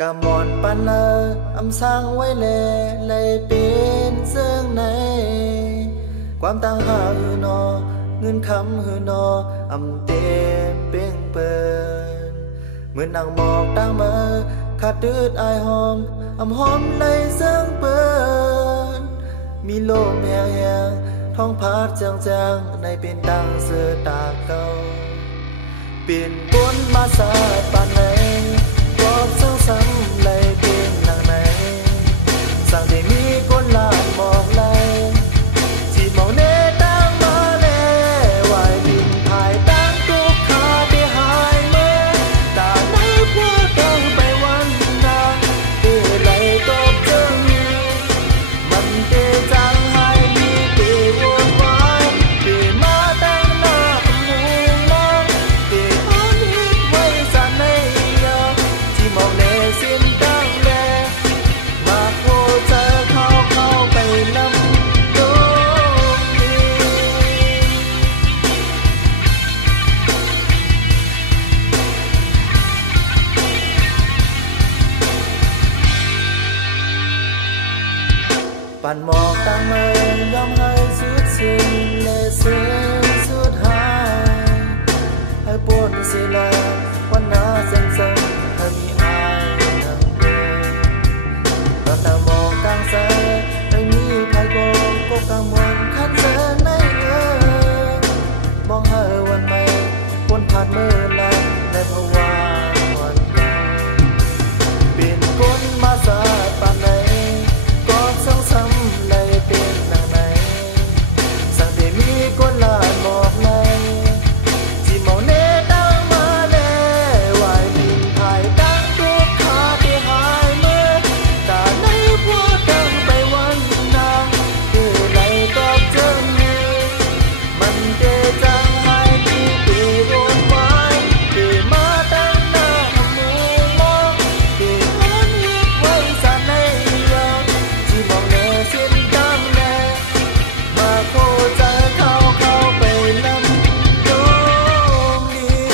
กะมอนปันเลออำสร้างไว้เลยเป็นเสื่องในความต่างหาหือนอเงินคำหือนออำเต็มเป้งเปินเหมือนนางหมอกต่างเมื่อขาดดืดอายหอมอำหอมในเสื่องเปินมีโลมแห้งท้องพัดจางในเป็นดังเสือตาเก่าเปลี่ยนกวนมาสายปานไหนบอกซ้ำๆเลยเป็นนางไหนสั่งได้มีคนลานมองไหลที่มองเนตั้งมาแลไหวบินภายตั้งทุกขาได้หายเมื่อตาไหนพวกต้องไปวันนาเอไหลตกเจอมันเตจางหายมีเตวนวายเตมาตั้งหน้ามูมองเตอ่อนหิดไว้สานในที่มองเนสิ้นตั้งแลมาโคเจอเข้าไปลำโดงนี้ปั่นหมอกตั้งเมืองยอมให้สุดสิ้นและสิ้นสุดหายให้ปนสิลาวันหน้าซ้ำๆให้มีอายนั่งเดินตอนตั้งหมอกกลางแสงไม่มีใครโกงก็กังวลคันเดินในมองหาวันใหม่ปนผ่านมือลันในภาวะวันเก่าเปลี่ยนคนมาสายปานไหนก็ซ้ำๆเลยเป็นนางไหนสั่งได้มีคนลานหมอกในที่มองเนตั้งมาแลไหวบินภายตั้งทุกขาที่หายเมื่อตาไหนพวกตั้งไปวันนาคือไหลตอบเจอมือมันเดจังหายที่ปีโดนไว้ที่มาตั้งหน้ามูมองที่อ่อนหิดไว้สานในที่มองแนสิ้นตั้งแนมาโคเจอเข้าไปลำโดงนี้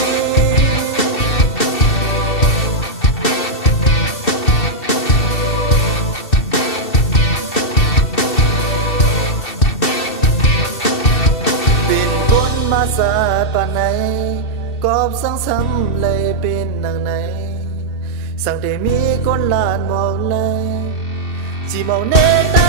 เป็นคนมาสาปานไหนกอบซ้ำๆเลยเป็นนางไหนสั่งได้มีคนลานมองเลยที่มองเนตา